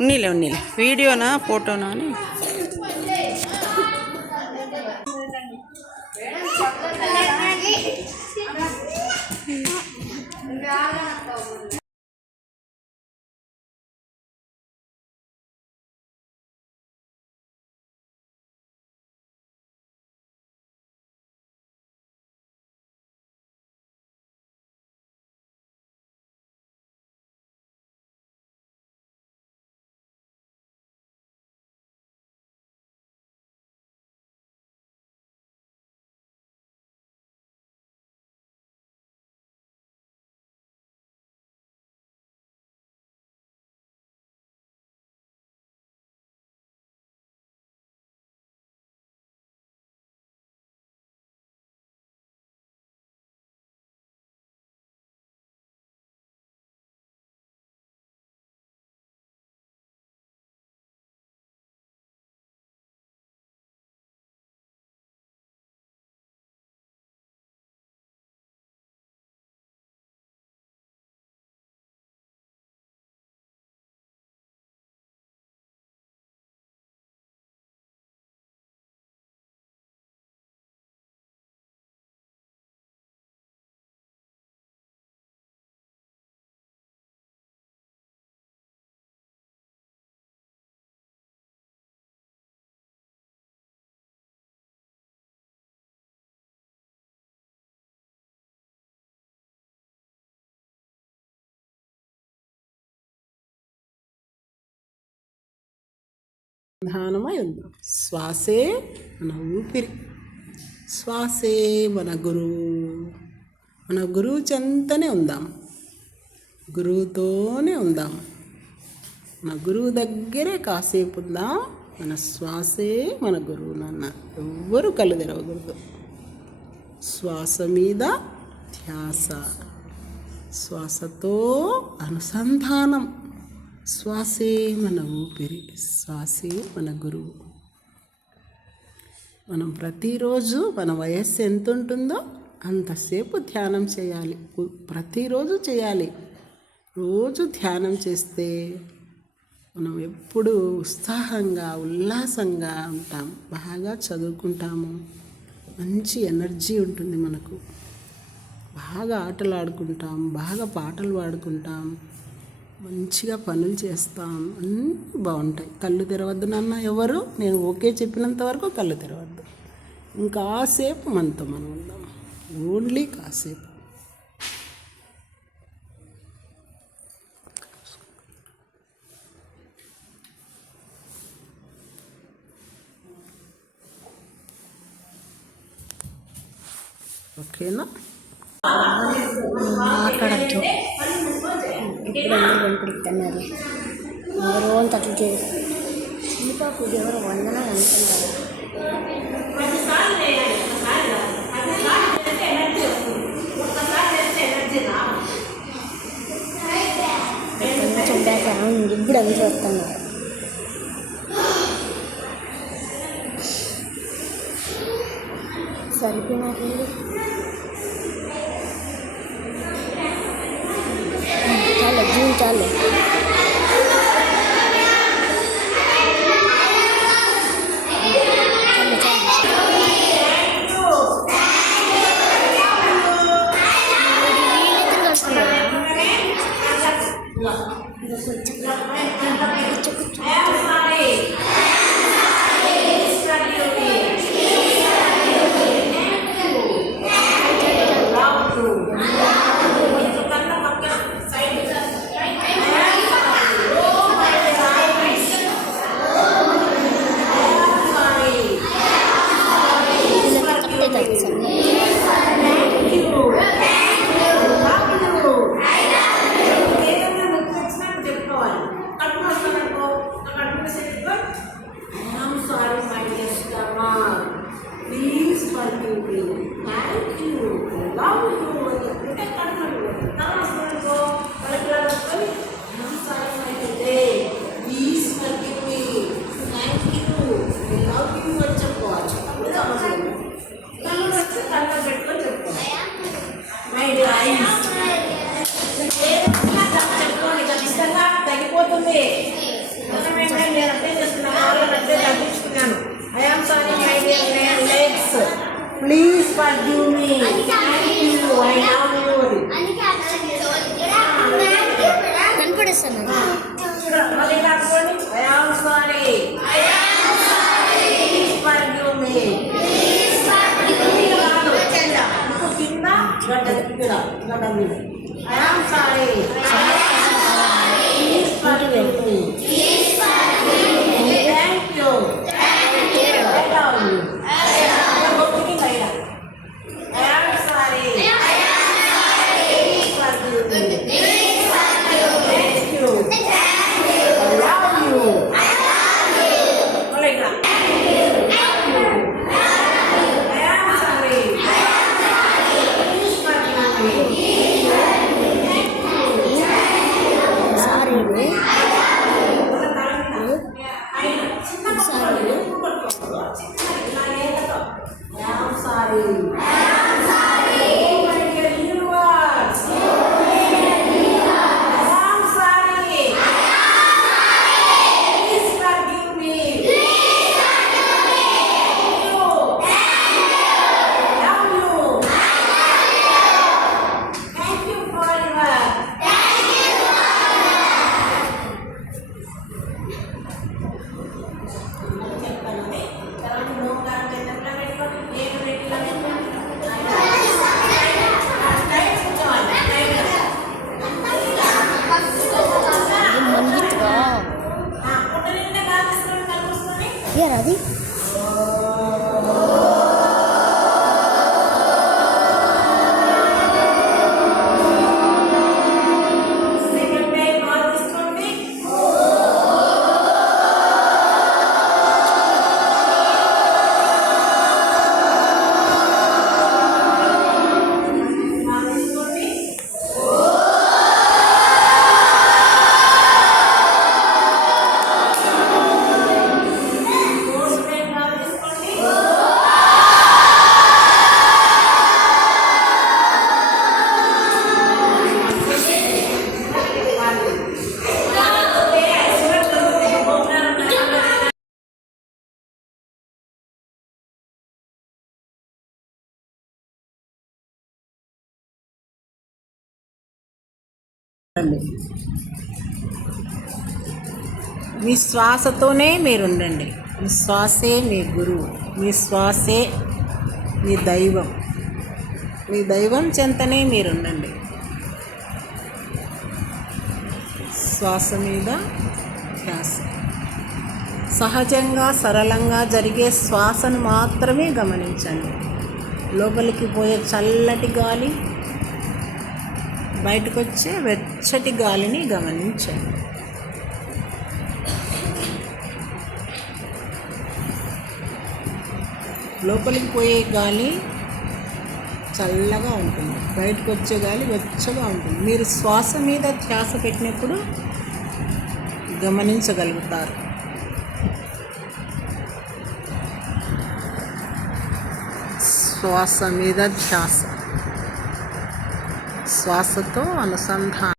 ఉన్నీలే ఉన్నీలే వీడియోనా ఫోటోనా అని. ధ్యానమై ఉందాం. శ్వాసే మన ఊపిరి, శ్వాసే మన గురువు. మన గురువు చెంతనే ఉందాం, గురువుతోనే ఉందాం. మన గురువు దగ్గరే కాసేపు ఉందాం. మన శ్వాసే మన గురువు నాన్న. ఎవ్వరూ కళ్ళు తెరవకూడదు. శ్వాస మీద ధ్యాస, శ్వాసతో అనుసంధానం. శ్వాసే మన ఊపిరి, శ్వాసే మన గురువు. మనం ప్రతిరోజు మన వయస్సు ఎంత ఉంటుందో అంతసేపు ధ్యానం చేయాలి. ప్రతిరోజు చేయాలి. రోజు ధ్యానం చేస్తే మనం ఎప్పుడు ఉత్సాహంగా ఉల్లాసంగా ఉంటాం. బాగా చదువుకుంటాము, మంచి ఎనర్జీ ఉంటుంది మనకు. బాగా ఆటలు ఆడుకుంటాం, బాగా పాటలు పాడుకుంటాం, మంచిగా పనులు చేస్తాం, అన్నీ బాగుంటాయి. కళ్ళు తెరవద్దు నాన్న ఎవరు. నేను ఓకే చెప్పినంత వరకు కళ్ళు తెరవద్దు. ఇంకాసేపు మనతో మనం ఉందాం, ఓన్లీ కాసేపు. ఓకేనా? మాట్లాడద్దు. ఇప్పుడు పంపిస్తున్నారు రోజు అట్లా చేసి ఇంకా ఎవరు వందన అనుకుంటారు. ఇప్పుడు అవి చూస్తున్నారు. సరిపోయినట్లేదు. చాలు జూన్ చాలు. Please forgive me, thank you, I love you. కనపడేస్తాను మళ్ళీ కాకపోండి, I am sorry, please forgive me. కింద గడ్డ ఇక్కడ గడ్డ మీద I am sorry, please forgive me, thank you, I love you. I am sorry. Please forgive me. Thank you. I love you. Olha I am sorry. Please forgive me. Sorry I am sorry. Oh my dear universe. I am sorry. Please forgive me. Thank you. Love you. Thank you forever. మందిగా ఏరా అది మీ శ్వాసతోనే మీరుండండి. మీ శ్వాసే మీ గురువు, మీ శ్వాసే మీ దైవం. మీ దైవం చెంతనే మీరుండండి. శ్వాస మీద ధ్యాస. సహజంగా సరళంగా జరిగే శ్వాసను మాత్రమే గమనించండి. లోపలికి పోయే చల్లటి గాలి, బయటకు వచ్చే వెచ్చటి గాలిని గమనించండి. లోపలికి పోయే గాలి చల్లగా ఉంటుంది, బయటకు వచ్చే గాలి వెచ్చగా ఉంటుంది. మీరు శ్వాస మీద ధ్యాస పెట్టినప్పుడు గమనించగలుగుతారు. శ్వాస మీద ధ్యాస, శ్వాసతో అనుసంధానం.